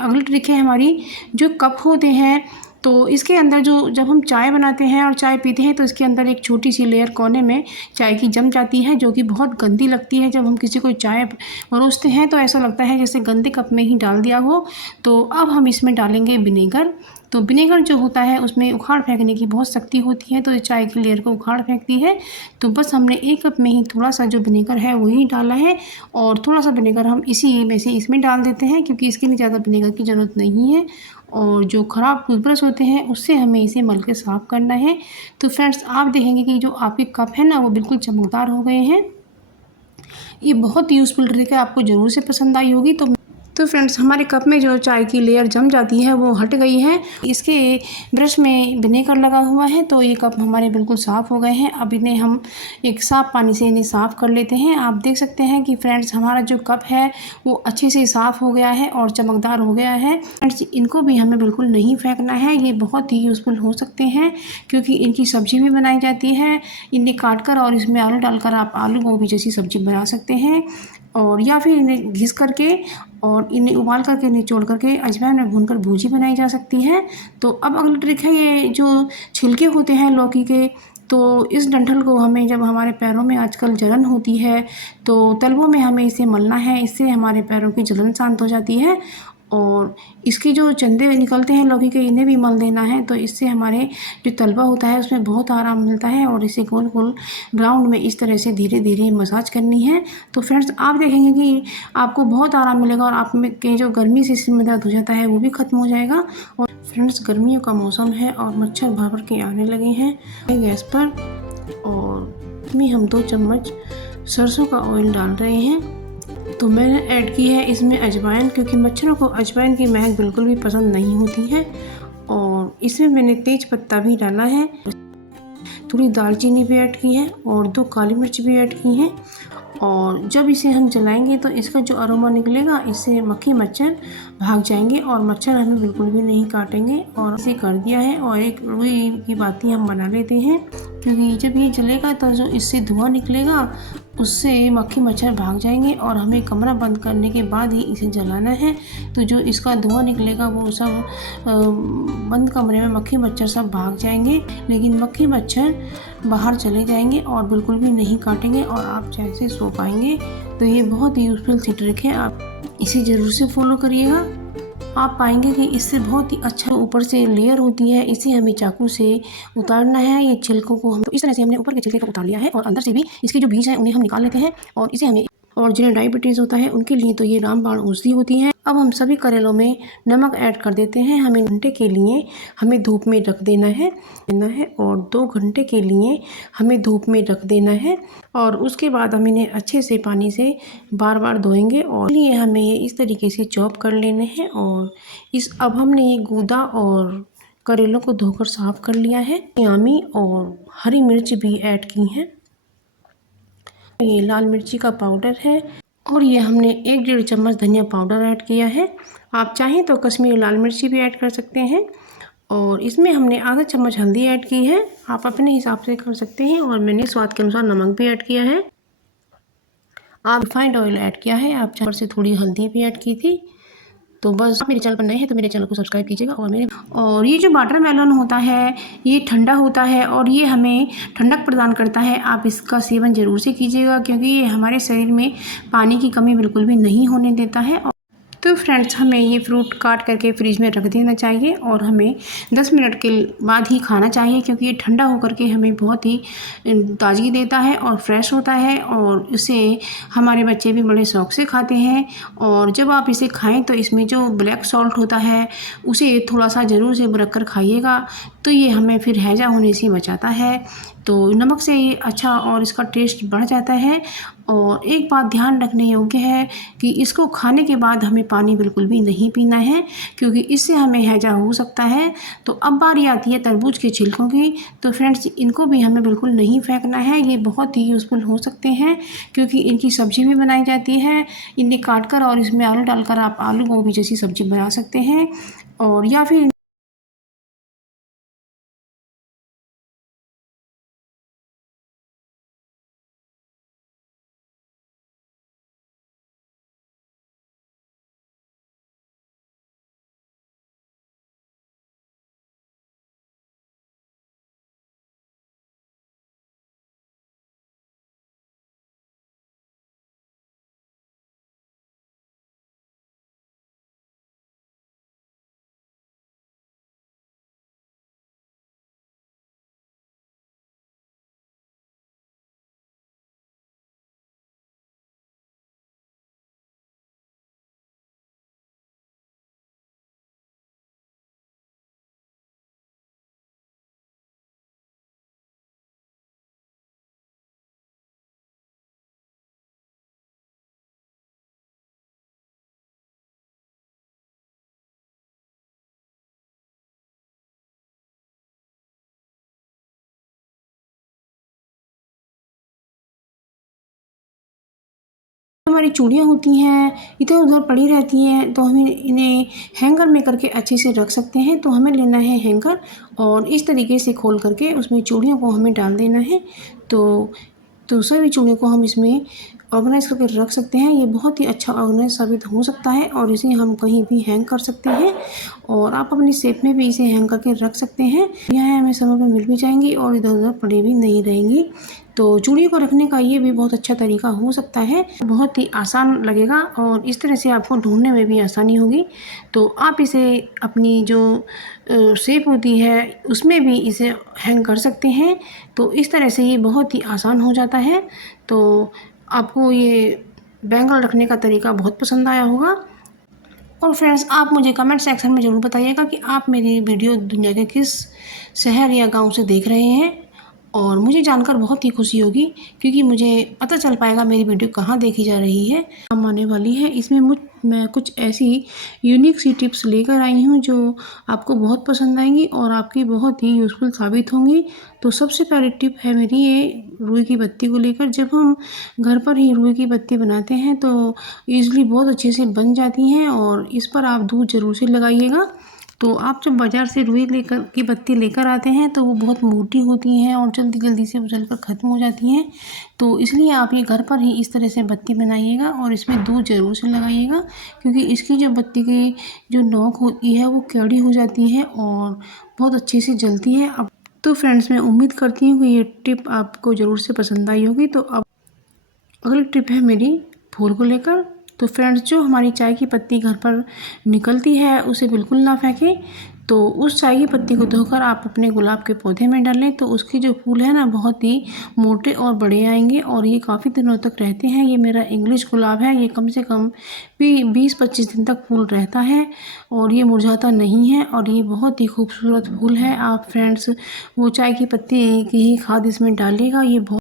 अगली ट्रिक है हमारी, जो कप होते हैं तो इसके अंदर जो जब हम चाय बनाते हैं और चाय पीते हैं तो इसके अंदर एक छोटी सी लेयर कोने में चाय की जम जाती है, जो कि बहुत गंदी लगती है। जब हम किसी को चाय परोसते हैं तो ऐसा लगता है जैसे गंदे कप में ही डाल दिया हो। तो अब हम इसमें डालेंगे विनेगर। तो विनेगर जो होता है उसमें उखाड़ फेंकने की बहुत शक्ति होती है, तो इस चाय की लेयर को उखाड़ फेंकती है। तो बस हमने एक कप में ही थोड़ा सा जो विनेगर है वही डाला है, और थोड़ा सा विनेगर हम इसी में से इसमें डाल देते हैं, क्योंकि इसके लिए ज़्यादा विनेगर की ज़रूरत नहीं है। और जो ख़राब टूथब्रश होते हैं उससे हमें इसे मल के साफ़ करना है। तो फ्रेंड्स, आप देखेंगे कि जो आपके कप है ना वो बिल्कुल चमकदार हो गए हैं। ये बहुत यूज़फुल ट्रिक है, आपको ज़रूर से पसंद आई होगी। तो फ्रेंड्स, हमारे कप में जो चाय की लेयर जम जाती है वो हट गई है। इसके ब्रश में विनेगर लगा हुआ है, तो ये कप हमारे बिल्कुल साफ़ हो गए हैं। अब इन्हें हम एक साफ़ पानी से इन्हें साफ़ कर लेते हैं। आप देख सकते हैं कि फ्रेंड्स, हमारा जो कप है वो अच्छे से साफ़ हो गया है और चमकदार हो गया है। फ्रेंड्स, इनको भी हमें बिल्कुल नहीं फेंकना है, ये बहुत ही यूज़फुल हो सकते हैं, क्योंकि इनकी सब्ज़ी भी बनाई जाती है। इन्हें काट कर और इसमें आलू डालकर आप आलू गोभी जैसी सब्ज़ी बना सकते हैं, और या फिर इन्हें घिस करके और इन्हें उबाल करके निचोड़ करके अजवाइन में भूनकर भूजी बनाई जा सकती है। तो अब अगली ट्रिक है, ये जो छिलके होते हैं लौकी के, तो इस डंठल को हमें, जब हमारे पैरों में आजकल जलन होती है तो तलवों में हमें इसे मलना है। इससे हमारे पैरों की जलन शांत हो जाती है, और इसके जो चंदे निकलते हैं लौकी के, इन्हें भी मल देना है। तो इससे हमारे जो तलवा होता है उसमें बहुत आराम मिलता है, और इसे गोल गोल राउंड में इस तरह से धीरे धीरे मसाज करनी है। तो फ्रेंड्स, आप देखेंगे कि आपको बहुत आराम मिलेगा, और आप में के जो गर्मी से सिर में दर्द हो जाता है वो भी ख़त्म हो जाएगा। और फ्रेंड्स, गर्मियों का मौसम है और मच्छर भर भर के आने लगे हैं गैस पर, और इसमें हम 2 चम्मच सरसों का ऑयल डाल रहे हैं। तो मैंने ऐड की है इसमें अजवाइन, क्योंकि मच्छरों को अजवाइन की महक बिल्कुल भी पसंद नहीं होती है। और इसमें मैंने तेज पत्ता भी डाला है, थोड़ी दालचीनी भी ऐड की है, और 2 काली मिर्च भी ऐड की हैं। और जब इसे हम जलाएंगे तो इसका जो अरोमा निकलेगा, इससे मक्खी मच्छर भाग जाएंगे और मच्छर हमें बिल्कुल भी नहीं काटेंगे। और इसे कर दिया है, और एक रुई की बाती हम बना लेते हैं, क्योंकि जब ये जलेगा तो जो इससे धुआं निकलेगा उससे मक्खी मच्छर भाग जाएंगे, और हमें कमरा बंद करने के बाद ही इसे जलाना है। तो जो इसका धुआं निकलेगा वो सब बंद कमरे में मक्खी मच्छर सब भाग जाएंगे, लेकिन मक्खी मच्छर बाहर चले जाएंगे और बिल्कुल भी नहीं काटेंगे, और आप चैन से सो पाएंगे। तो ये बहुत ही यूज़फुल सी ट्रिक है, आप इसे ज़रूर से फॉलो करिएगा। आप पाएंगे कि इससे बहुत ही अच्छा ऊपर से लेयर होती है, इसे हमें चाकू से उतारना है। ये छिलकों को हम, तो इस तरह से हमने ऊपर के छिलके को उतार लिया है, और अंदर से भी इसके जो बीज हैं उन्हें हम निकाल लेते हैं, और इसे हमें, और जिन्हें डायबिटीज़ होता है उनके लिए तो ये रामबाण औषधि होती है। अब हम सभी करेलों में नमक ऐड कर देते हैं। हमें घंटे के लिए हमें धूप में रख देना है, और 2 घंटे के लिए हमें धूप में रख देना है, और उसके बाद हम इन्हें अच्छे से पानी से बार बार धोएंगे। और लिए हमें ये इस तरीके से चॉप कर लेने हैं। और अब हमने ये गूदा और करेलों को धोकर साफ़ कर लिया है। यामी और हरी मिर्च भी ऐड की हैं। ये लाल मिर्ची का पाउडर है, और ये हमने 1 डेढ़ चम्मच धनिया पाउडर ऐड किया है। आप चाहें तो कश्मीरी लाल मिर्ची भी ऐड कर सकते हैं। और इसमें हमने आधा चम्मच हल्दी ऐड की है, आप अपने हिसाब से कर सकते हैं। और मैंने स्वाद के अनुसार नमक भी ऐड किया है। आप रिफाइंड ऑयल ऐड किया है, आप चावल से थोड़ी हल्दी भी ऐड की थी। तो बस, आप मेरे चैनल पर नए हैं तो मेरे चैनल को सब्सक्राइब कीजिएगा। और ये जो वाटरमेलन होता है ये ठंडा होता है, और ये हमें ठंडक प्रदान करता है। आप इसका सेवन ज़रूर से कीजिएगा, क्योंकि ये हमारे शरीर में पानी की कमी बिल्कुल भी नहीं होने देता है। तो फ्रेंड्स, हमें ये फ्रूट काट करके फ्रिज में रख देना चाहिए, और हमें 10 मिनट के बाद ही खाना चाहिए, क्योंकि ये ठंडा होकर के हमें बहुत ही ताजगी देता है और फ्रेश होता है, और इसे हमारे बच्चे भी बड़े शौक से खाते हैं। और जब आप इसे खाएं तो इसमें जो ब्लैक सॉल्ट होता है उसे थोड़ा सा ज़रूर से बुरक कर खाइएगा, तो ये हमें फिर हैजा होने से बचाता है। तो नमक से ये अच्छा और इसका टेस्ट बढ़ जाता है। और एक बात ध्यान रखने योग्य है कि इसको खाने के बाद हमें पानी बिल्कुल भी नहीं पीना है, क्योंकि इससे हमें हैजा हो सकता है। तो अब बारी आती है तरबूज के छिलकों की। तो फ्रेंड्स, इनको भी हमें बिल्कुल नहीं फेंकना है, ये बहुत ही यूज़फुल हो सकते हैं, क्योंकि इनकी सब्ज़ी भी बनाई जाती है। इन्हें काट कर और इसमें आलू डालकर आप आलू गोभी जैसी सब्ज़ी बना सकते हैं, और या फिर हमारी चूड़ियाँ होती हैं इधर उधर पड़ी रहती हैं, तो हमें इन्हें हैंगर में करके अच्छे से रख सकते हैं। तो हमें लेना है हैंगर और इस तरीके से खोल करके उसमें चूड़ियों को हमें डाल देना है। तो सभी चूड़ियों को हम इसमें ऑर्गेनाइज़ करके रख सकते हैं। ये बहुत ही अच्छा ऑर्गेनाइज़ साबित हो सकता है और इसे हम कहीं भी हैंग कर सकते हैं और आप अपनी शेप में भी इसे हैंग करके रख सकते हैं। यह हमें समय पे मिल भी जाएंगी और इधर उधर पड़ी भी नहीं रहेंगी। तो चूड़ियों को रखने का ये भी बहुत अच्छा तरीका हो सकता है, बहुत ही आसान लगेगा और इस तरह से आपको ढूंढने में भी आसानी होगी। तो आप इसे अपनी जो शेप होती है उसमें भी इसे हैंग कर सकते हैं। तो इस तरह से ये बहुत ही आसान हो जाता है। तो आपको ये बैंगल रखने का तरीका बहुत पसंद आया होगा। और फ्रेंड्स, आप मुझे कमेंट सेक्शन में ज़रूर बताइएगा कि आप मेरी वीडियो दुनिया के किस शहर या गांव से देख रहे हैं और मुझे जानकर बहुत ही खुशी होगी, क्योंकि मुझे पता चल पाएगा मेरी वीडियो कहाँ देखी जा रही है, काम आने वाली है। इसमें मैं कुछ ऐसी यूनिक सी टिप्स लेकर आई हूँ जो आपको बहुत पसंद आएंगी और आपकी बहुत ही यूज़फुल साबित होंगी। तो सबसे पहली टिप है मेरी ये रुई की बत्ती को लेकर। जब हम घर पर ही रुई की बत्ती बनाते हैं तो ईज़िली बहुत अच्छे से बन जाती हैं और इस पर आप दूध ज़रूर से लगाइएगा। तो आप जब बाज़ार से रुई की बत्ती लेकर आते हैं तो वो बहुत मोटी होती हैं और जल्दी जल्दी से जलकर ख़त्म हो जाती हैं। तो इसलिए आप ये घर पर ही इस तरह से बत्ती बनाइएगा और इसमें दूध ज़रूर से लगाइएगा, क्योंकि इसकी जो बत्ती की जो नोक होती है वो कैड़ी हो जाती है और बहुत अच्छे से जलती है। अब तो फ्रेंड्स, मैं उम्मीद करती हूँ कि ये टिप आपको ज़रूर से पसंद आई होगी। तो अब अगली टिप है मेरी फूल को लेकर। तो फ्रेंड्स, जो हमारी चाय की पत्ती घर पर निकलती है उसे बिल्कुल ना फेंकें। तो उस चाय की पत्ती को धोकर आप अपने गुलाब के पौधे में डालें तो उसके जो फूल है ना बहुत ही मोटे और बड़े आएंगे और ये काफ़ी दिनों तक रहते हैं। ये मेरा इंग्लिश गुलाब है, ये कम से कम भी 20-25 दिन तक फूल रहता है और ये मुरझाता नहीं है और ये बहुत ही खूबसूरत फूल है। आप फ्रेंड्स वो चाय की पत्ती की ही खाद इसमें डालिएगा, ये बहुत